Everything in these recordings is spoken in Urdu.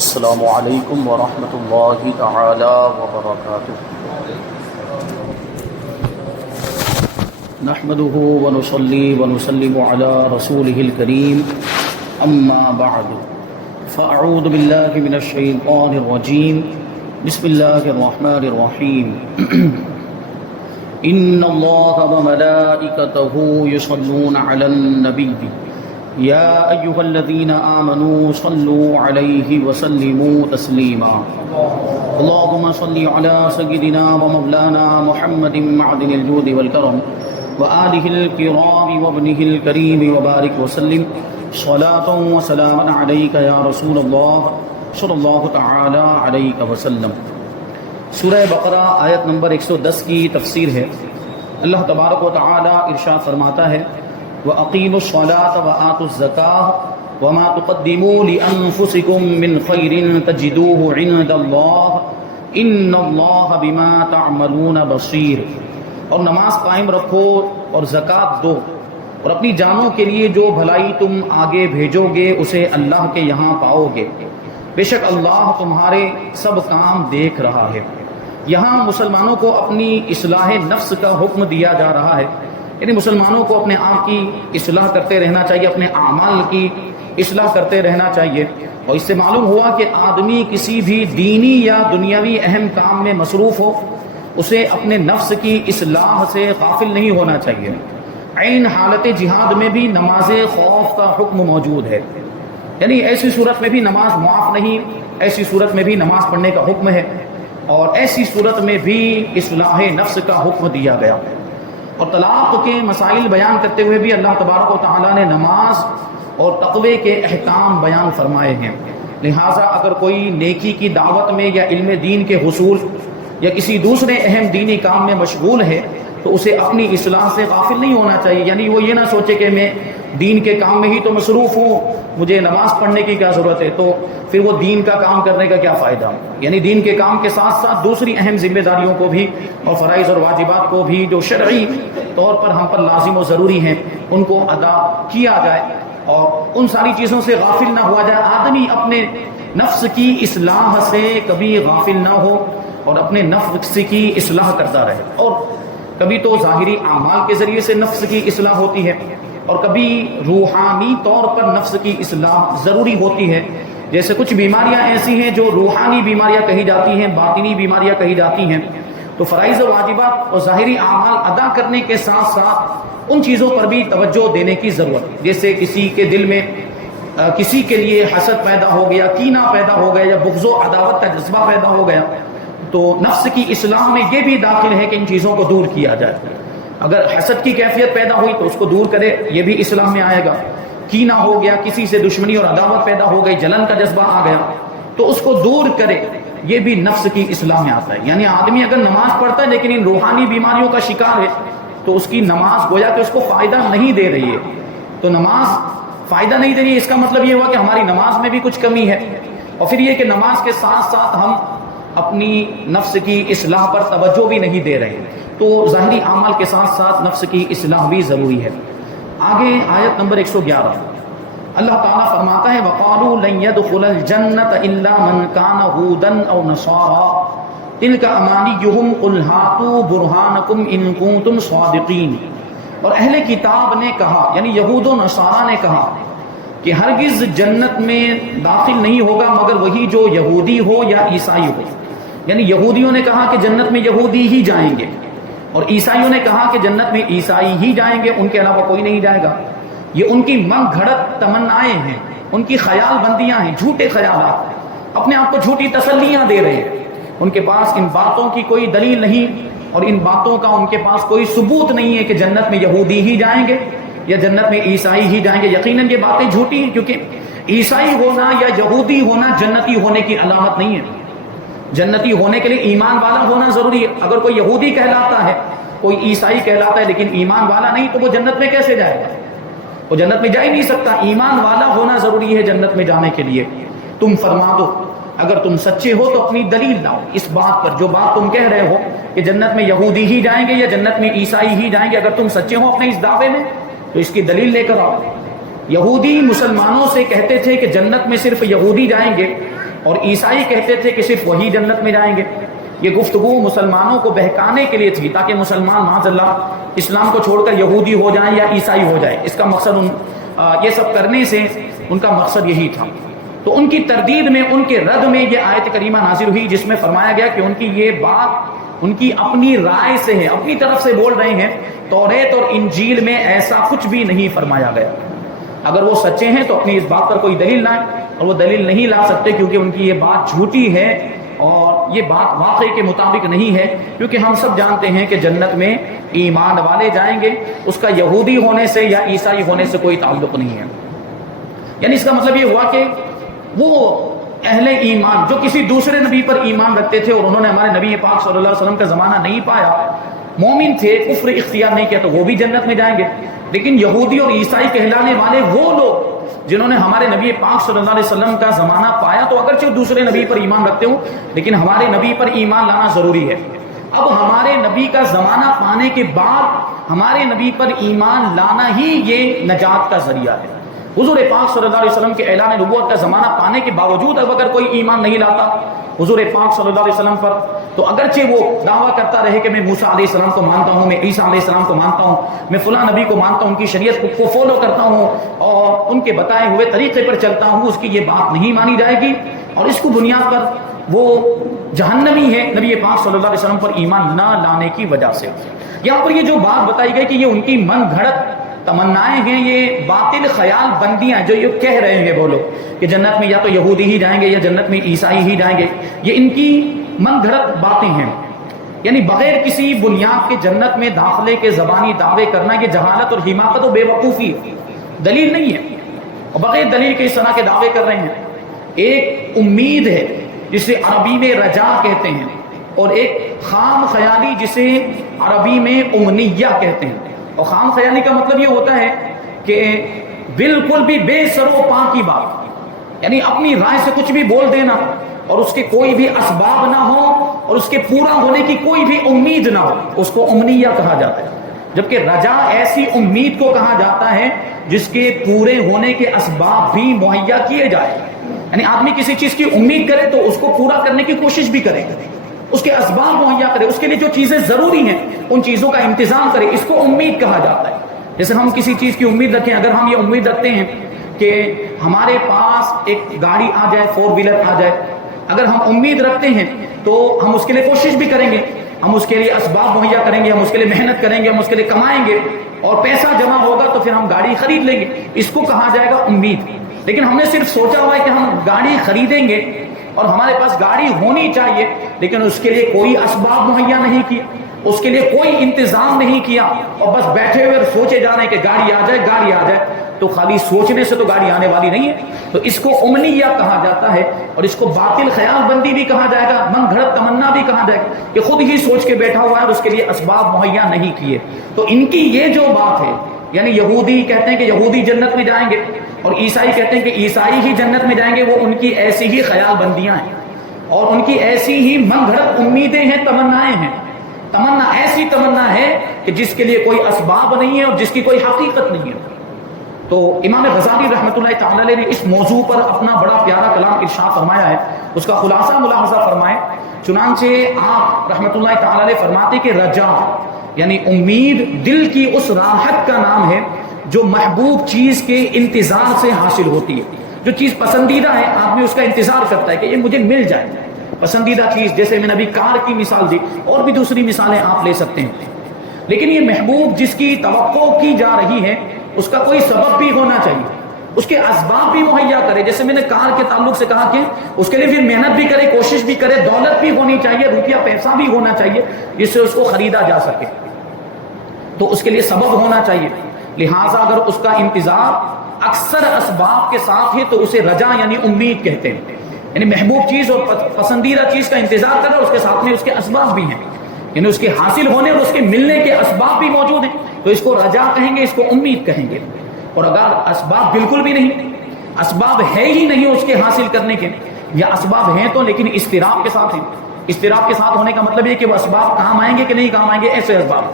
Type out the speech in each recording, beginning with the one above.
السلام علیکم ورحمۃ اللہ تعالی وبرکاتہ۔ نحمده ونصلي ونسلم على رسوله الكريم اما بعد فاعوذ باللہ من الشیطان الرجیم بسم اللہ الرحمن الرحیم ان اللہ وملائکته یصلون علی النبی یا ایها الذین آمنوا صلوا علیہ وسلموا تسلیما اللهم صل علی سیدنا ومولانا محمد معدن الجود والکرم وآلہ الکرام وابنہ الکریم وبارک وسلم صلاۃ وسلام علیک یا رسول اللہ صلی اللہ تعالی علیہ وسلم۔ سورہ بقرہ آیت نمبر 110 کی تفسیر ہے۔ اللہ تبارک و تعالی ارشاد فرماتا ہے وَأَقِيمُوا الصَّلَاةَ وَآتُوا الزَّكَاةَ وَمَا تُقَدِّمُوا لِأَنفُسِكُم مِّنْ خَيْرٍ تَجِدُوهُ عِندَ اللَّهِ إِنَّ اللَّهَ بِمَا تَعْمَلُونَ بَصِيرٌ، اور نماز قائم رکھو اور زکوٰۃ دو، اور اپنی جانوں کے لیے جو بھلائی تم آگے بھیجو گے اسے اللہ کے یہاں پاؤ گے، بے شک اللہ تمہارے سب کام دیکھ رہا ہے۔ یہاں مسلمانوں کو اپنی اصلاح نفس کا حکم دیا جا رہا ہے، یعنی مسلمانوں کو اپنے آپ کی اصلاح کرتے رہنا چاہیے، اپنے اعمال کی اصلاح کرتے رہنا چاہیے۔ اور اس سے معلوم ہوا کہ آدمی کسی بھی دینی یا دنیاوی اہم کام میں مصروف ہو، اسے اپنے نفس کی اصلاح سے غافل نہیں ہونا چاہیے۔ عین حالت جہاد میں بھی نماز خوف کا حکم موجود ہے، یعنی ایسی صورت میں بھی نماز معاف نہیں، ایسی صورت میں بھی نماز پڑھنے کا حکم ہے، اور ایسی صورت میں بھی اصلاح نفس کا حکم دیا گیا۔ اور طلاق کے مسائل بیان کرتے ہوئے بھی اللہ تبارک و تعالیٰ نے نماز اور تقوی کے احکام بیان فرمائے ہیں۔ لہٰذا اگر کوئی نیکی کی دعوت میں یا علم دین کے حصول یا کسی دوسرے اہم دینی کام میں مشغول ہے تو اسے اپنی اصلاح سے غافل نہیں ہونا چاہیے، یعنی وہ یہ نہ سوچے کہ میں دین کے کام میں ہی تو مصروف ہوں، مجھے نماز پڑھنے کی کیا ضرورت ہے، تو پھر وہ دین کا کام کرنے کا کیا فائدہ۔ یعنی دین کے کام کے ساتھ ساتھ دوسری اہم ذمہ داریوں کو بھی اور فرائض اور واجبات کو بھی جو شرعی طور پر ہم پر لازم و ضروری ہیں ان کو ادا کیا جائے، اور ان ساری چیزوں سے غافل نہ ہوا جائے۔ آدمی اپنے نفس کی اصلاح سے کبھی غافل نہ ہو اور اپنے نفس کی اصلاح کرتا رہے۔ اور کبھی تو ظاہری اعمال کے ذریعے سے نفس کی اصلاح ہوتی ہے، اور کبھی روحانی طور پر نفس کی اصلاح ضروری ہوتی ہے۔ جیسے کچھ بیماریاں ایسی ہیں جو روحانی بیماریاں کہی جاتی ہیں، باطنی بیماریاں کہی جاتی ہیں، تو فرائض و واجبات اور ظاہری اعمال ادا کرنے کے ساتھ ساتھ ان چیزوں پر بھی توجہ دینے کی ضرورت ہے۔ جیسے کسی کے دل میں کسی کے لیے حسد پیدا ہو گیا، کینہ پیدا ہو گیا، یا بغض و عداوت کا جذبہ پیدا ہو گیا، تو نفس کی اصلاح میں یہ بھی داخل ہے کہ ان چیزوں کو دور کیا جائے۔ اگر حسد کی کیفیت پیدا ہوئی تو اس کو دور کرے، یہ بھی اصلاح میں آئے گا۔ کینہ ہو گیا، کسی سے دشمنی اور عداوت پیدا ہو گئی، جلن کا جذبہ آ گیا، تو اس کو دور کرے، یہ بھی نفس کی اصلاح میں آتا ہے۔ یعنی آدمی اگر نماز پڑھتا ہے لیکن ان روحانی بیماریوں کا شکار ہے تو اس کی نماز گویا کہ اس کو فائدہ نہیں دے رہی ہے۔ تو نماز فائدہ نہیں دے رہی ہے، اس کا مطلب یہ ہوا کہ ہماری نماز میں بھی کچھ کمی ہے۔ اور پھر یہ کہ نماز کے ساتھ ساتھ ہم اپنی نفس کی اصلاح پر توجہ بھی نہیں دے رہے، تو ظاہری اعمال کے ساتھ ساتھ نفس کی اصلاح بھی ضروری ہے۔ آگے آیت نمبر 111 اللہ تعالیٰ فرماتا ہے وَقَالُوا لَن يَدْخُلَ الْجَنَّةَ إِلَّا مَنْ كَانَ هُودًا أَوْ نَصَارَىٰ تِلْكَ أَمَانِيُّهُمْ قُلْ هَاتُوا بُرْهَانَكُمْ إِن كُنتُمْ صَادِقِينَ۔ اور اہل کتاب نے کہا، یعنی یہود و نصارہ نے کہا کہ ہرگز جنت میں داخل نہیں ہوگا مگر وہی جو یہودی ہو یا عیسائی ہو۔ یعنی یہودیوں نے کہا کہ جنت میں یہودی ہی جائیں گے، اور عیسائیوں نے کہا کہ جنت میں عیسائی ہی جائیں گے، ان کے علاوہ کوئی نہیں جائے گا۔ یہ ان کی من گھڑت تمنائیں ہیں، ان کی خیال بندیاں ہیں، جھوٹے خیالات، اپنے آپ کو جھوٹی تسلیاں دے رہے ہیں۔ ان کے پاس ان باتوں کی کوئی دلیل نہیں، اور ان باتوں کا ان کے پاس کوئی ثبوت نہیں ہے کہ جنت میں یہودی ہی جائیں گے یا جنت میں عیسائی ہی جائیں گے۔ یقیناً یہ باتیں جھوٹی ہیں، کیونکہ عیسائی ہونا یا یہودی ہونا جنتی ہونے کی علامت نہیں ہے۔ جنتی ہونے کے لیے ایمان والا ہونا ضروری ہے۔ اگر کوئی یہودی کہلاتا ہے، کوئی عیسائی کہلاتا ہے لیکن ایمان والا نہیں، تو وہ جنت میں کیسے جائے گا؟ وہ جنت میں جا ہی نہیں سکتا۔ ایمان والا ہونا ضروری ہے جنت میں جانے کے لیے۔ تم فرما دو، اگر تم سچے ہو تو اپنی دلیل لاؤ اس بات پر، جو بات تم کہہ رہے ہو کہ جنت میں یہودی ہی جائیں گے یا جنت میں عیسائی ہی جائیں گے، اگر تم سچے ہو اپنے اس دعوے میں تو اس کی دلیل لے کر آؤ۔ یہودی مسلمانوں سے کہتے تھے کہ جنت میں صرف یہودی جائیں گے، اور عیسائی کہتے تھے کہ صرف وہی جنت میں جائیں گے۔ یہ گفتگو مسلمانوں کو بہکانے کے لیے تھی تاکہ مسلمان معاذ اللہ اسلام کو چھوڑ کر یہودی ہو جائیں یا عیسائی ہو جائیں۔ اس کا مقصد یہ سب کرنے سے ان کا مقصد یہی تھا۔ تو ان کی تردید میں، ان کے رد میں یہ آیت کریمہ نازل ہوئی جس میں فرمایا گیا کہ ان کی یہ بات ان کی اپنی رائے سے ہے، اپنی طرف سے بول رہے ہیں، توریت اور انجیل میں ایسا کچھ بھی نہیں فرمایا گیا۔ اگر وہ سچے ہیں تو اپنی اس بات پر کوئی دلیل لائیں، اور وہ دلیل نہیں لا سکتے کیونکہ ان کی یہ بات جھوٹی ہے اور یہ بات واقعے کے مطابق نہیں ہے، کیونکہ ہم سب جانتے ہیں کہ جنت میں ایمان والے جائیں گے، اس کا یہودی ہونے سے یا عیسائی ہونے سے کوئی تعلق نہیں ہے۔ یعنی اس کا مطلب یہ ہوا کہ وہ اہل ایمان جو کسی دوسرے نبی پر ایمان رکھتے تھے اور انہوں نے ہمارے نبی پاک صلی اللہ علیہ وسلم کا زمانہ نہیں پایا، مومن تھے، کفر اختیار نہیں کیا، تو وہ بھی جنت میں جائیں گے۔ لیکن یہودی اور عیسائی کہلانے والے وہ لوگ جنہوں نے ہمارے نبی پاک صلی اللہ علیہ وسلم کا زمانہ پایا، تو اگرچہ دوسرے نبی پر ایمان رکھتے ہوں لیکن ہمارے نبی پر ایمان لانا ضروری ہے۔ اب ہمارے نبی کا زمانہ پانے کے بعد ہمارے نبی پر ایمان لانا ہی یہ نجات کا ذریعہ ہے۔ حضور پاک صلی اللہ علیہ وسلم کے اعلان نبوت کا زمانہ پانے کے باوجود اب اگر کوئی ایمان نہیں لاتا حضور پاک صلی اللہ علیہ وسلم پر، تو اگرچہ وہ دعویٰ کرتا رہے کہ میں موسیٰ علیہ السلام کو مانتا ہوں، میں عیسیٰ علیہ السلام کو مانتا ہوں، میں فلاں نبی کو مانتا ہوں، ان کی شریعت کو فالو کرتا ہوں اور ان کے بتائے ہوئے طریقے پر چلتا ہوں، اس کی یہ بات نہیں مانی جائے گی اور اس کو بنیاد پر وہ جہنمی ہے نبی پاک صلی اللہ علیہ وسلم پر ایمان نہ لانے کی وجہ سے۔ یہاں پر یہ جو بات بتائی گئی کہ یہ ان کی من گھڑت تمنائیں ہیں، یہ باطل خیال بندیاں جو یہ کہہ رہے ہیں وہ لوگ کہ جنت میں یا تو یہودی ہی جائیں گے یا جنت میں عیسائی ہی جائیں گے، یہ ان کی من گھڑت باتیں ہیں۔ یعنی بغیر کسی بنیاد کے جنت میں داخلے کے زبانی دعوے کرنا یہ جہالت اور حماقت و بے وقوفی ہے، دلیل نہیں ہے، اور بغیر دلیل کے اس طرح کے دعوے کر رہے ہیں۔ ایک امید ہے جسے عربی میں رجا کہتے ہیں، اور ایک خام خیالی جسے عربی میں امنیہ کہتے ہیں۔ اور خام خیالی کا مطلب یہ ہوتا ہے کہ بالکل بھی بے سر و پا کی بات، یعنی اپنی رائے سے کچھ بھی بول دینا اور اس کے کوئی بھی اسباب نہ ہو اور اس کے پورا ہونے کی کوئی بھی امید نہ ہو، اس کو امنیہ کہا جاتا ہے۔ جبکہ رجا ایسی امید کو کہا جاتا ہے جس کے پورے ہونے کے اسباب بھی مہیا کیے جائے، یعنی آدمی کسی چیز کی امید کرے تو اس کو پورا کرنے کی کوشش بھی کرے، اس کے اسباب مہیا کرے، اس کے لیے جو چیزیں ضروری ہیں ان چیزوں کا انتظام کرے، اس کو امید کہا جاتا ہے۔ جیسے ہم کسی چیز کی امید رکھیں، اگر ہم یہ امید رکھتے ہیں کہ ہمارے پاس ایک گاڑی آ جائے، 4 ویلر آ جائے، اگر ہم امید رکھتے ہیں تو ہم اس کے لیے کوشش بھی کریں گے، ہم اس کے لیے اسباب مہیا کریں گے، ہم اس کے لیے محنت کریں گے، ہم اس کے لیے کمائیں گے، اور پیسہ جمع ہوگا تو پھر ہم گاڑی خرید لیں گے، اس کو کہا جائے گا امید۔ لیکن ہم نے صرف سوچا ہوا ہے کہ ہم گاڑی خریدیں گے اور ہمارے پاس گاڑی ہونی چاہیے، لیکن اس کے لیے کوئی اسباب مہیا نہیں کیے، اس کے لیے کوئی انتظام نہیں کیا، اور بس بیٹھے ہوئے سوچے جا رہے ہیں کہ گاڑی آ جائے، گاڑی آ جائے، تو خالی سوچنے سے تو گاڑی آنے والی نہیں ہے۔ تو اس کو امنیہ کہا جاتا ہے، اور اس کو باطل خیال بندی بھی کہا جائے گا، من گھڑت تمنا بھی کہا جائے گا کہ خود ہی سوچ کے بیٹھا ہوا ہے اور اس کے لیے اسباب مہیا نہیں کیے۔ تو ان کی یہ جو بات ہے، یعنی یہودی کہتے ہیں کہ یہودی جنت میں جائیں گے اور عیسائی کہتے ہیں کہ عیسائی ہی جنت میں جائیں گے، وہ ان کی ایسی ہی خیال بندیاں ہیں اور ان کی ایسی ہی من گھڑت امیدیں ہیں، تمنائیں ہیں۔ تمنا ایسی تمنا ہے کہ جس کے لیے کوئی اسباب نہیں ہے اور جس کی کوئی حقیقت نہیں ہے۔ تو امام غزالی رحمۃ اللہ تعالی علیہ نے اس موضوع پر اپنا بڑا پیارا کلام ارشاد فرمایا ہے، اس کا خلاصہ ملاحظہ فرمائے۔ چنانچہ آپ رحمۃ اللہ تعالی علیہ فرماتے کہ رجا یعنی امید دل کی اس راحت کا نام ہے جو محبوب چیز کے انتظار سے حاصل ہوتی ہے۔ جو چیز پسندیدہ ہے آدمی اس کا انتظار کرتا ہے کہ یہ مجھے مل جائے، پسندیدہ چیز، جیسے میں نے ابھی کار کی مثال دی، اور بھی دوسری مثالیں آپ لے سکتے ہیں۔ لیکن یہ محبوب جس کی توقع کی جا رہی ہے اس کا کوئی سبب بھی ہونا چاہیے، اس کے اسباب بھی مہیا کرے۔ جیسے میں نے کار کے تعلق سے کہا کہ اس کے لیے پھر محنت بھی کرے، کوشش بھی کرے، دولت بھی ہونی چاہیے، روپیہ پیسہ بھی ہونا چاہیے جس سے اس کو خریدا جا سکے، تو اس کے لیے سبب ہونا چاہیے۔ لہٰذا اگر اس کا انتظار اکثر اسباب کے ساتھ ہے تو اسے رجا یعنی امید کہتے ہیں، یعنی محبوب چیز اور پسندیدہ چیز کا انتظار کر رہا ہے، اس کے ساتھ میں اس کے اسباب بھی ہیں، یعنی اس کے حاصل ہونے اور اس کے ملنے کے اسباب بھی موجود ہیں، تو اس کو رجا کہیں گے، اس کو امید کہیں گے۔ اور اگر اسباب بالکل بھی نہیں، اسباب ہے ہی نہیں اس کے حاصل کرنے کے، یا اسباب ہیں تو لیکن اضطراب کے ساتھ ہیں، اضطراب کے ساتھ ہونے کا مطلب یہ کہ وہ اسباب کام آئیں گے کہ نہیں کام آئیں گے، ایسے اسباب،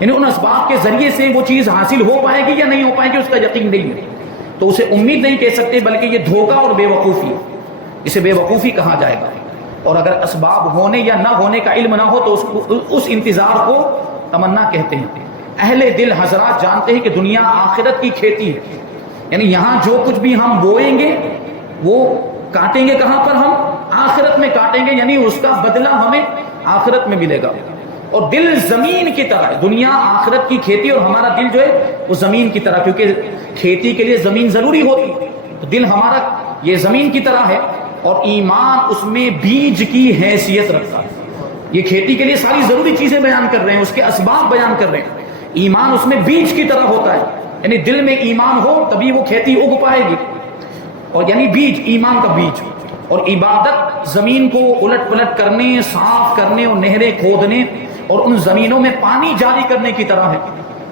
یعنی ان اسباب کے ذریعے سے وہ چیز حاصل ہو پائے گی یا نہیں ہو پائے گی اس کا یقین نہیں ہے، تو اسے امید نہیں کہہ سکتے، بلکہ یہ دھوکہ اور بے وقوفی ہے۔ اسے بے وقوفی کہا جائے گا۔ اور اگر اسباب ہونے یا نہ ہونے کا علم نہ ہو تو اس انتظار کو تمنا کہتے ہیں۔ اہل دل حضرات جانتے ہیں کہ دنیا آخرت کی کھیتی ہے، یعنی یہاں جو کچھ بھی ہم بوئیں گے وہ کاٹیں گے کہاں پر؟ ہم آخرت میں کاٹیں گے، یعنی اس کا بدلہ ہمیں آخرت میں ملے گا۔ اور دل زمین کی طرح ہے، دنیا آخرت کی کھیتی اور ہمارا دل جو ہے وہ زمین کی طرح، کیونکہ کھیتی کے لیے زمین ضروری ہوتی ہے، تو دل ہمارا یہ زمین کی طرح ہے، اور ایمان اس میں بیج کی حیثیت رکھتا ہے۔ یہ کھیتی کے لیے ساری ضروری چیزیں بیان کر رہے ہیں، اس کے اسباب بیان کر رہے ہیں۔ ایمان اس میں بیج کی طرح ہوتا ہے، یعنی دل میں ایمان ہو تبھی وہ کھیتی اگ پائے گی، اور یعنی بیج، ایمان کا بیج۔ اور عبادت زمین کو الٹ پلٹ کرنے، صاف کرنے اور نہریں کھودنے اور ان زمینوں میں پانی جاری کرنے کی طرح ہے،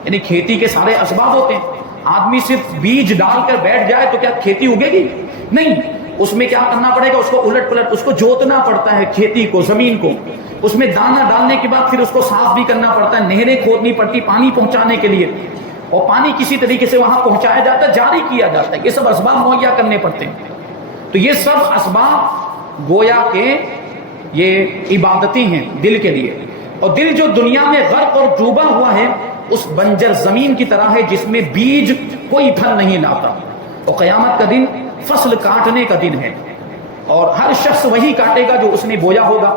یعنی کھیتی کے سارے اسباب ہوتے ہیں۔ آدمی صرف بیج ڈال کر بیٹھ جائے تو کیا کھیتی اگے گی؟ نہیں، اس میں کیا کرنا پڑے گا؟ اس کو الٹ پلٹ، اس کو جوتنا پڑتا ہے، کھیتی کو، زمین کو، اس میں دانہ ڈالنے کے بعد پھر اس کو صاف بھی کرنا پڑتا ہے، نہریں کھودنی پڑتی پانی پہنچانے کے لیے، اور پانی کسی طریقے سے وہاں پہنچایا جاتا ہے، جاری کیا جاتا ہے، یہ سب اسباب مہیا کرنے پڑتے ہیں۔ تو یہ سب اسباب گویا کہ یہ عبادتیں ہیں دل کے لیے۔ اور دل جو دنیا میں غرق اور ڈوبا ہوا ہے اس بنجر زمین کی طرح ہے جس میں بیج کوئی پھل نہیں لاتا، اور قیامت کا دن فصل کاٹنے کا دن ہے، اور ہر شخص وہی کاٹے گا جو اس نے بویا ہوگا،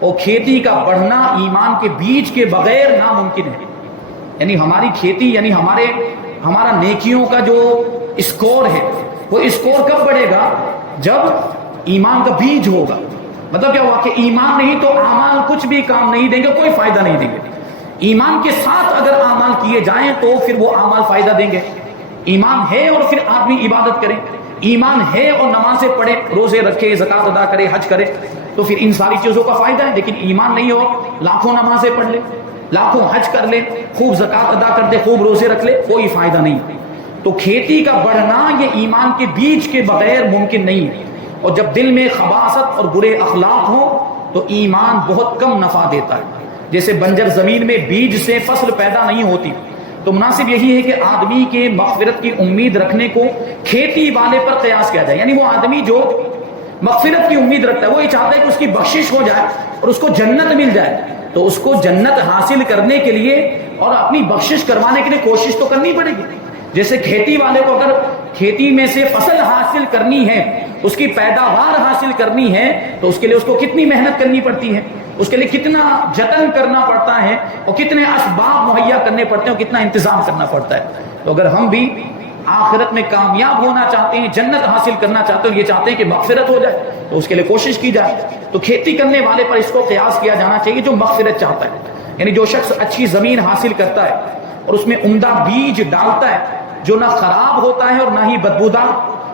اور کھیتی کا بڑھنا ایمان کے بیج کے بغیر ناممکن ہے۔ یعنی ہماری کھیتی، یعنی ہمارا نیکیوں کا جو اسکور ہے وہ اسکور کب بڑھے گا؟ جب ایمان کا بیج ہوگا۔ مطلب کیا ہوا کہ ایمان نہیں تو اعمال کچھ بھی کام نہیں دیں گے، کوئی فائدہ نہیں دیں گے۔ ایمان کے ساتھ اگر اعمال کیے جائیں تو پھر وہ اعمال فائدہ دیں گے۔ ایمان ہے اور پھر آدمی عبادت کرے، ایمان ہے اور نمازیں پڑھے، روزے رکھے، زکوٰۃ ادا کرے، حج کرے، تو پھر ان ساری چیزوں کا فائدہ ہے۔ لیکن ایمان نہیں ہو، لاکھوں نمازیں پڑھ لے، لاکھوں حج کر لے، خوب زکوٰۃ ادا کر دے، خوب روزے رکھ لے، کوئی فائدہ نہیں۔ تو کھیتی کا بڑھنا یہ ایمان کے بیج کے بغیر ممکن نہیں ہے۔ اور جب دل میں خباثت اور برے اخلاق ہوں تو ایمان بہت کم نفع دیتا ہے۔ جیسے بنجر زمین میں بیج سے فصل پیدا نہیں ہوتی، تو مناسب یہی ہے کہ آدمی کے مغفرت کی امید رکھنے کو کھیتی والے پر قیاس کیا جائے۔ یعنی وہ آدمی جو مغفرت کی امید رکھتا ہے، وہ یہ چاہتا ہے کہ اس کی بخشش ہو جائے اور اس کو جنت مل جائے، تو اس کو جنت حاصل کرنے کے لیے اور اپنی بخشش کروانے کے لیے کوشش تو کرنی پڑے گی۔ جیسے کھیتی والے کو اگر کھیتی میں سے فصل حاصل کرنی ہے، اس کی پیداوار حاصل کرنی ہے، تو اس کے لیے اس کو کتنی محنت کرنی پڑتی ہے، اس کے لیے کتنا جتن کرنا پڑتا ہے، اور کتنے اسباب مہیا کرنے پڑتے ہیں، اور کتنا انتظام کرنا پڑتا ہے۔ تو اگر ہم بھی آخرت میں کامیاب ہونا چاہتے ہیں، جنت حاصل کرنا چاہتے ہیں، یہ چاہتے ہیں کہ مغفرت ہو جائے، تو اس کے لیے کوشش کی جائے۔ تو کھیتی کرنے والے پر اس کو قیاس کیا جانا چاہیے جو مغفرت چاہتا ہے، یعنی جو شخص اچھی زمین حاصل کرتا ہے اور اس میں عمدہ بیج ڈالتا ہے جو نہ خراب ہوتا ہے اور نہ ہی بدبودار،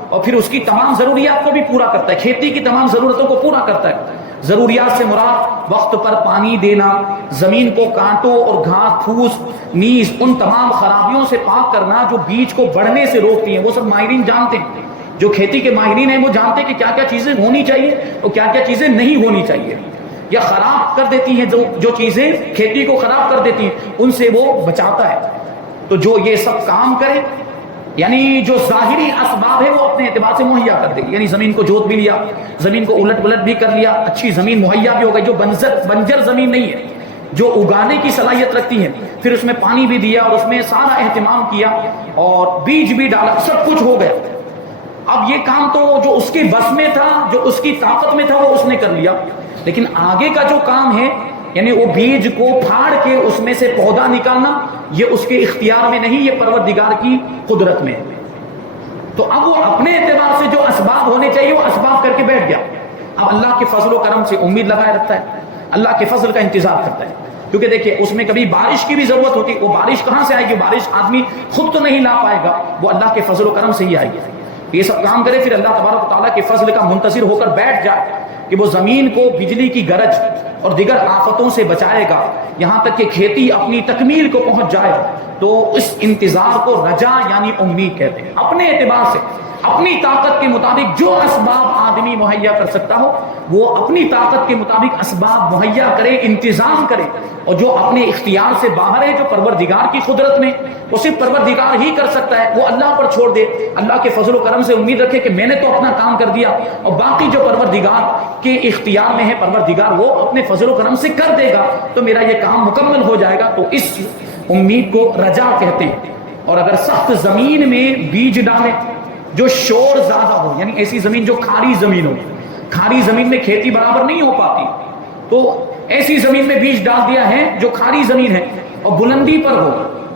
اور پھر اس کی تمام ضروریات کو بھی پورا کرتا ہے، کھیتی کی تمام ضرورتوں کو پورا کرتا ہے۔ ضروریات سے مراد وقت پر پانی دینا، زمین کو کانٹوں اور گھاس پھوس نیز ان تمام خرابیوں سے پاک کرنا جو بیج کو بڑھنے سے روکتی ہیں۔ وہ سب ماہرین جانتے ہیں، جو کھیتی کے ماہرین ہیں وہ جانتے ہیں کہ کیا کیا چیزیں ہونی چاہیے اور کیا کیا چیزیں نہیں ہونی چاہیے، یا خراب کر دیتی ہیں جو چیزیں کھیتی کو خراب کر دیتی ہیں ان سے وہ بچاتا ہے۔ تو جو یہ سب کام کرے، یعنی جو ظاہری اسباب ہے وہ اپنے اعتبار سے مہیا کر دے، یعنی زمین کو جوت بھی لیا، زمین کو الٹ پلٹ بھی کر لیا، اچھی زمین مہیا بھی ہو گئی، جو بنجر زمین نہیں ہے، جو اگانے کی صلاحیت رکھتی ہے، پھر اس میں پانی بھی دیا اور اس میں سارا اہتمام کیا اور بیج بھی ڈالا، سب کچھ ہو گیا۔ اب یہ کام تو جو اس کے بس میں تھا، جو اس کی طاقت میں تھا، وہ اس نے کر لیا، لیکن آگے کا جو کام ہے، یعنی وہ بیج کو پھاڑ کے اس میں سے پودا نکالنا، یہ اس کے اختیار میں نہیں، یہ پروردگار کی قدرت میں ہے۔ تو اب وہ اپنے اعتبار سے جو اسباب ہونے چاہیے وہ اسباب کر کے بیٹھ گیا، اب اللہ کے فضل و کرم سے امید لگائے رکھتا ہے، اللہ کے فضل کا انتظار کرتا ہے، کیونکہ دیکھیں اس میں کبھی بارش کی بھی ضرورت ہوتی ہے، وہ بارش کہاں سے آئے گی؟ بارش آدمی خود تو نہیں لا پائے گا، وہ اللہ کے فضل و کرم سے ہی آئے گی۔ یہ سب کام کرے، پھر اللہ تبارک و تعالیٰ کے فضل کا منتظر ہو کر بیٹھ جائے کہ وہ زمین کو بجلی کی گرج اور دیگر آفتوں سے بچائے گا، یہاں تک کہ کھیتی اپنی تکمیل کو پہنچ جائے، تو اس انتظار کو رجا یعنی امید کہتے ہیں۔ اپنے اعتبار سے اپنی طاقت کے مطابق جو اسباب آدمی مہیا کر سکتا ہو وہ اپنی طاقت کے مطابق اسباب مہیا کرے، انتظام کرے، اور جو اپنے اختیار سے باہر ہے، جو پروردگار کی قدرت میں، وہ صرف پروردگار ہی کر سکتا ہے، وہ اللہ پر چھوڑ دے، اللہ کے فضل و کرم سے امید رکھے کہ میں نے تو اپنا کام کر دیا، اور باقی جو پروردگار کے اختیار میں ہے، پروردگار وہ اپنے فضل و کرم سے کر دے گا تو میرا یہ کام مکمل ہو جائے گا۔ تو اس امید کو رجا کہتے ہیں۔ اور اگر سخت زمین میں بیج ڈالے جو شور زیادہ ہو، یعنی ایسی زمین جو کھاری زمین ہو، کھاری زمین میں کھیتی برابر نہیں ہو پاتی، تو ایسی زمین میں بیج ڈال دیا ہے جو کھاری زمین ہے اور بلندی پر ہو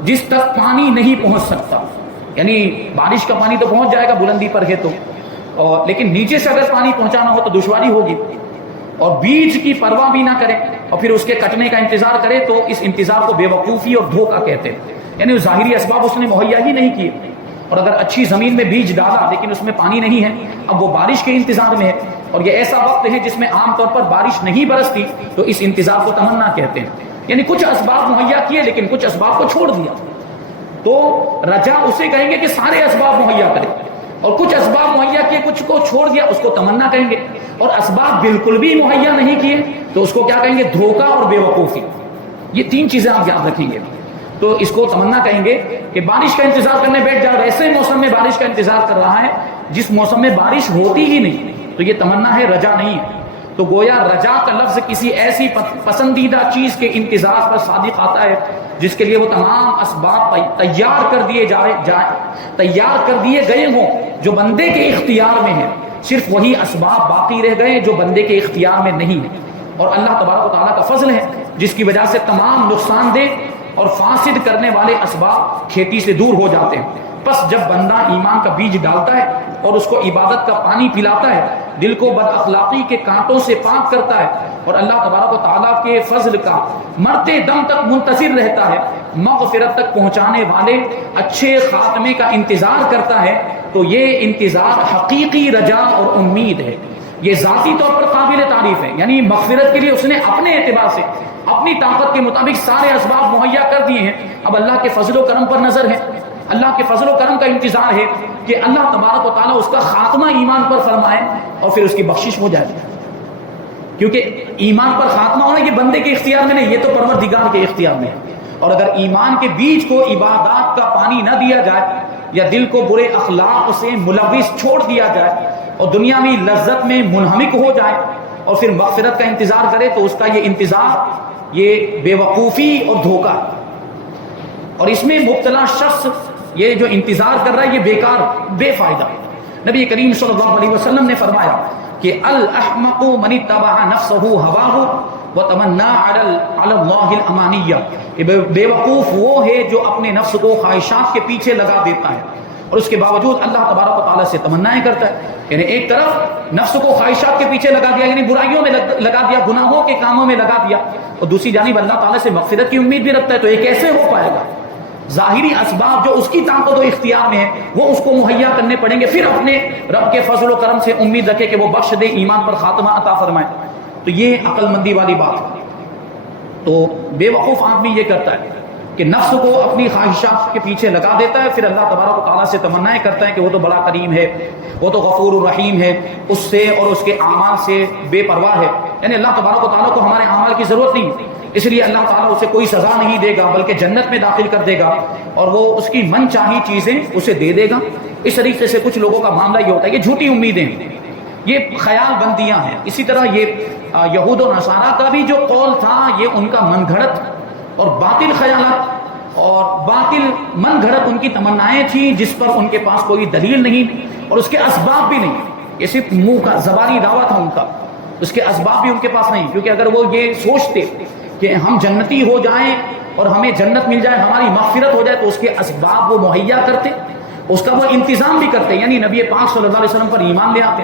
جس تک پانی نہیں پہنچ سکتا، یعنی بارش کا پانی تو پہنچ جائے گا بلندی پر ہے تو، اور لیکن نیچے سے اگر پانی پہنچانا ہو تو دشواری ہوگی، اور بیج کی پرواہ بھی نہ کرے اور پھر اس کے کٹنے کا انتظار کرے تو اس انتظار کو بے وقوفی اور دھوکہ کہتے ہیں، یعنی ظاہری اسباب اس نے مہیا ہی نہیں کیے۔ اور اگر اچھی زمین میں بیج ڈالا لیکن اس میں پانی نہیں ہے، اب وہ بارش کے انتظار میں ہے، اور یہ ایسا وقت ہے جس میں عام طور پر بارش نہیں برستی، تو اس انتظار کو تمنا کہتے ہیں، یعنی کچھ اسباب مہیا کیے لیکن کچھ اسباب کو چھوڑ دیا، تو رجا اسے کہیں گے کہ سارے اسباب مہیا کرے، اور کچھ اسباب مہیا کیے کچھ کو چھوڑ دیا اس کو تمنا کہیں گے، اور اسباب بالکل بھی مہیا نہیں کیے تو اس کو کیا کہیں گے؟ دھوکہ اور بے وقوفی۔ یہ تین چیزیں آپ یاد رکھیں گے، تو اس کو تمنا کہیں گے کہ بارش کا انتظار کرنے بیٹھ جائے، ایسے موسم میں بارش کا انتظار کر رہا ہے جس موسم میں بارش ہوتی ہی نہیں، تو یہ تمنا ہے، رجا نہیں ہے۔ تو گویا رجا کا لفظ کسی ایسی پسندیدہ چیز کے انتظار پر صادق آتا ہے جس کے لیے وہ تمام اسباب تیار کر دیے گئے ہوں جو بندے کے اختیار میں ہیں، صرف وہی اسباب باقی رہ گئے جو بندے کے اختیار میں نہیں ہیں، اور اللہ تبارک و تعالیٰ کا فضل ہے جس کی وجہ سے تمام نقصان دہ اور فاسد کرنے والے اسباب کھیتی سے دور ہو جاتے ہیں۔ پس جب بندہ ایمان کا بیج ڈالتا ہے اور اس کو عبادت کا پانی پلاتا ہے، دل کو بد اخلاقی کے کانٹوں سے پاک کرتا ہے، اور اللہ تبارک و تعالیٰ کے فضل کا مرتے دم تک منتظر رہتا ہے، مغفرت تک پہنچانے والے اچھے خاتمے کا انتظار کرتا ہے، تو یہ انتظار حقیقی رجا اور امید ہے۔ یہ ذاتی طور پر قابل تعریف ہے، یعنی مغفرت کے لیے اس نے اپنے اعتبار سے اپنی طاقت کے مطابق سارے اسباب مہیا کر دیے ہیں، اب اللہ کے فضل و کرم پر نظر ہے، اللہ کے فضل و کرم کا انتظار ہے کہ اللہ تبارک و تعالیٰ اس کا خاتمہ ایمان پر فرمائے اور پھر اس کی بخشش ہو جائے، کیونکہ ایمان پر خاتمہ ہونا یہ بندے کے اختیار میں نہیں، یہ تو پروردگار کے اختیار میں ہے۔ اور اگر ایمان کے بیج کو عبادات کا پانی نہ دیا جائے یا دل کو برے اخلاق سے ملوث چھوڑ دیا جائے اور دنیاوی لذت میں منہمک ہو جائے اور پھر مغفرت کا انتظار کرے تو اس کا یہ انتظار یہ بے وقوفی اور دھوکہ، اور اس میں مبتلا شخص یہ جو انتظار کر رہا ہے یہ بیکار بے فائدہ۔ نبی کریم صلی اللہ علیہ وسلم نے فرمایا کہ الاحمق من اتبع نفسه هواه وتمنى على الله الامانیہ، کہ بے وقوف وہ ہے جو اپنے نفس کو خواہشات کے پیچھے لگا دیتا ہے اور اس کے باوجود اللہ تبارک و تعالیٰ سے تمنائیں کرتا ہے، یعنی ایک طرف نفس کو خواہشات کے پیچھے لگا دیا، یعنی برائیوں میں لگا دیا، گناہوں کے کاموں میں لگا دیا، اور دوسری جانب اللہ تعالیٰ سے مغفرت کی امید بھی رکھتا ہے، تو یہ کیسے ہو پائے گا؟ ظاہری اسباب جو اس کی طاقت و اختیار میں ہے وہ اس کو مہیا کرنے پڑیں گے، پھر اپنے رب کے فضل و کرم سے امید رکھے کہ وہ بخش دے، ایمان پر خاتمہ عطا فرمائے، تو یہ عقل مندی والی بات ہے۔ تو بے وقوف آدمی یہ کرتا ہے کہ نفس کو اپنی خواہشات کے پیچھے لگا دیتا ہے، پھر اللہ تبارک و تعالیٰ سے تمنائیں کرتا ہے کہ وہ تو بڑا کریم ہے، وہ تو غفور الرحیم ہے، اس سے اور اس کے اعمال سے بے پرواہ ہے، یعنی اللہ تبارک و تعالیٰ کو ہمارے اعمال کی ضرورت نہیں ہے، اس لیے اللہ تعالیٰ اسے کوئی سزا نہیں دے گا بلکہ جنت میں داخل کر دے گا اور وہ اس کی من چاہی چیزیں اسے دے دے گا۔ اس طریقے سے کچھ لوگوں کا معاملہ یہ ہوتا ہے، یہ جھوٹی امیدیں ہیں، یہ خیال بندیاں ہیں۔ اسی طرح یہ یہود و نصارہ کا بھی جو قول تھا یہ ان کا من گھڑت اور باطل خیالات اور باطل من گھڑت ان کی تمنائیں تھیں جس پر ان کے پاس کوئی دلیل نہیں اور اس کے اسباب بھی نہیں، یہ صرف منہ کا زبانی دعویٰ تھا ان کا، اس کے اسباب بھی ان کے پاس نہیں، کیونکہ اگر وہ یہ سوچتے کہ ہم جنتی ہو جائیں اور ہمیں جنت مل جائے، ہماری مغفرت ہو جائے، تو اس کے اسباب وہ مہیا کرتے، اس کا وہ انتظام بھی کرتے، یعنی نبی پاک صلی اللہ علیہ وسلم پر ایمان لے آتے،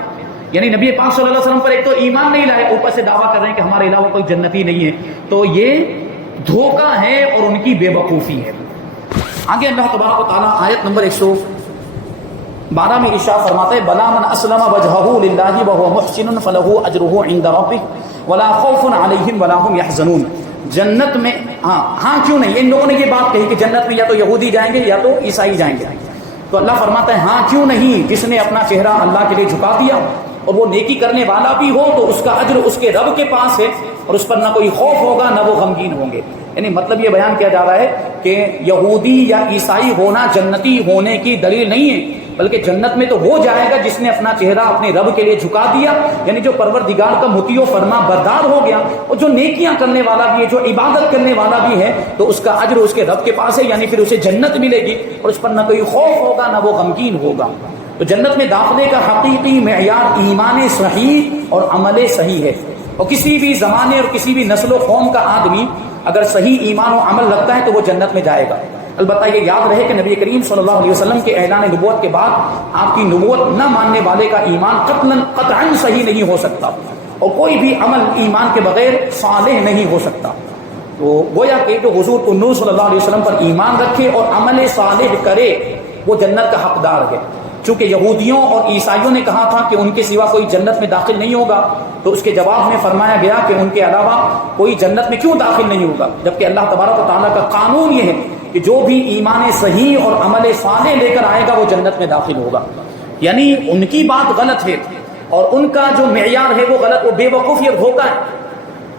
یعنی نبی پاک صلی اللہ علیہ وسلم پر ایک تو ایمان نہیں لائے، اوپر سے دعویٰ کر رہے ہیں کہ ہمارے علاوہ کوئی جنتی نہیں ہے، تو یہ دھوکہ ہے اور ان کی بے وقوفی ہے۔ آگے اللہ تبارک و تعالیٰ آیت نمبر 112 میں ارشاد فرماتا ہے بلا من اسلم وجهه للہ وهو محسن فله اجره عند ربه ولا خوف علیہم ولا هم يحزنون۔ جنت میں ہاں کیوں نہیں، ان لوگوں نے یہ بات کہی کہ جنت میں یا تو یہودی جائیں گے یا تو عیسائی جائیں گے، تو اللہ فرماتا ہے ہاں کیوں نہیں، جس نے اپنا چہرہ اللہ کے لیے جھکا دیا اور وہ نیکی کرنے والا بھی ہو تو اس کا اجر اس کے رب کے پاس ہے، اور اس پر نہ کوئی خوف ہوگا نہ وہ غمگین ہوں گے۔ یعنی مطلب یہ بیان کیا جا رہا ہے کہ یہودی یا عیسائی ہونا جنتی ہونے کی دلیل نہیں ہے، بلکہ جنت میں تو وہ جائے گا جس نے اپنا چہرہ اپنے رب کے لیے جھکا دیا، یعنی جو پروردگار کا مطیع و فرما بردار ہو گیا، اور جو نیکیاں کرنے والا بھی ہے، جو عبادت کرنے والا بھی ہے، تو اس کا اجر اس کے رب کے پاس ہے، یعنی پھر اسے جنت ملے گی اور اس پر نہ کوئی خوف ہوگا نہ وہ غمگین ہوگا۔ تو جنت میں داخلے کا حقیقی معیار ایمان صحیح اور عمل صحیح ہے، اور کسی بھی زمانے اور کسی بھی نسل و قوم کا آدمی اگر صحیح ایمان و عمل رکھتا ہے تو وہ جنت میں جائے گا۔ البتہ یہ یاد رہے کہ نبی کریم صلی اللہ علیہ وسلم کے اعلان نبوت کے بعد آپ کی نبوت نہ ماننے والے کا ایمان قطعاً صحیح نہیں ہو سکتا، اور کوئی بھی عمل ایمان کے بغیر صالح نہیں ہو سکتا۔ تو گویا کہ جو حضور کو نور صلی اللہ علیہ وسلم پر ایمان رکھے اور عمل صالح کرے وہ جنت کا حقدار ہے۔ چونکہ یہودیوں اور عیسائیوں نے کہا تھا کہ ان کے سوا کوئی جنت میں داخل نہیں ہوگا، تو اس کے جواب میں فرمایا گیا کہ ان کے علاوہ کوئی جنت میں کیوں داخل نہیں ہوگا، جبکہ اللہ تبارک و تعالیٰ کا قانون یہ ہے کہ جو بھی ایمان صحیح اور عمل صالح لے کر آئے گا وہ جنت میں داخل ہوگا۔ یعنی ان کی بات غلط ہے اور ان کا جو معیار ہے وہ غلط، وہ بے وقوفی اور دھوکہ ہے،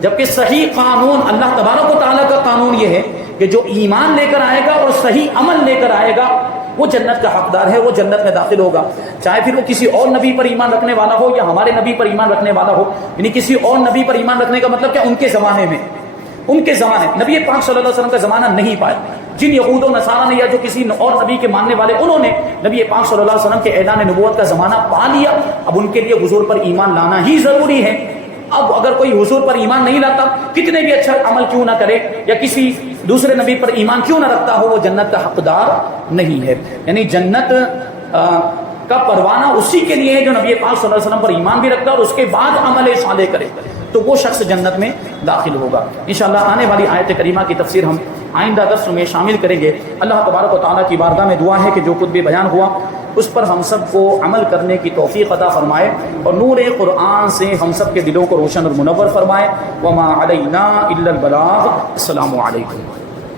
جبکہ صحیح قانون اللہ تبارک و تعالیٰ کا قانون یہ ہے کہ جو ایمان لے کر آئے گا اور صحیح عمل لے کر آئے گا وہ جنت کا حقدار ہے، وہ جنت میں داخل ہوگا، چاہے پھر وہ کسی اور نبی پر ایمان رکھنے والا ہو یا ہمارے نبی پر ایمان رکھنے والا ہو۔ یعنی کسی اور نبی پر ایمان رکھنے کا مطلب کیا، ان کے زمانے میں، ان کے زمانے نبی پاک صلی اللہ علیہ وسلم کا زمانہ نہیں پایا، جن یہود و نصارہ نے یا جو کسی اور نبی کے ماننے والے انہوں نے نبی پاک صلی اللہ علیہ وسلم کے اعلان نبوت کا زمانہ پا لیا، اب ان کے لیے حضور پر ایمان لانا ہی ضروری ہے۔ اب اگر کوئی حضور پر ایمان نہیں لاتا، کتنے بھی اچھا عمل کیوں نہ کرے یا کسی دوسرے نبی پر ایمان کیوں نہ رکھتا ہو، وہ جنت کا حقدار نہیں ہے۔ یعنی جنت کا پروانہ اسی کے لیے ہے جو نبی پاک صلی اللہ علیہ وسلم پر ایمان بھی رکھتا ہے اور اس کے بعد عمل صالح کرے، تو وہ شخص جنت میں داخل ہوگا۔ انشاءاللہ آنے والی آیت کریمہ کی تفسیر ہم آئندہ درس میں شامل کریں گے۔ اللہ تبارک و تعالیٰ کی بارگاہ میں دعا ہے کہ جو کچھ بھی بیان ہوا اس پر ہم سب کو عمل کرنے کی توفیق عطا فرمائے اور نور قرآن سے ہم سب کے دلوں کو روشن اور منور فرمائے۔ وما علینا الا البلاغ۔ السلام علیکم۔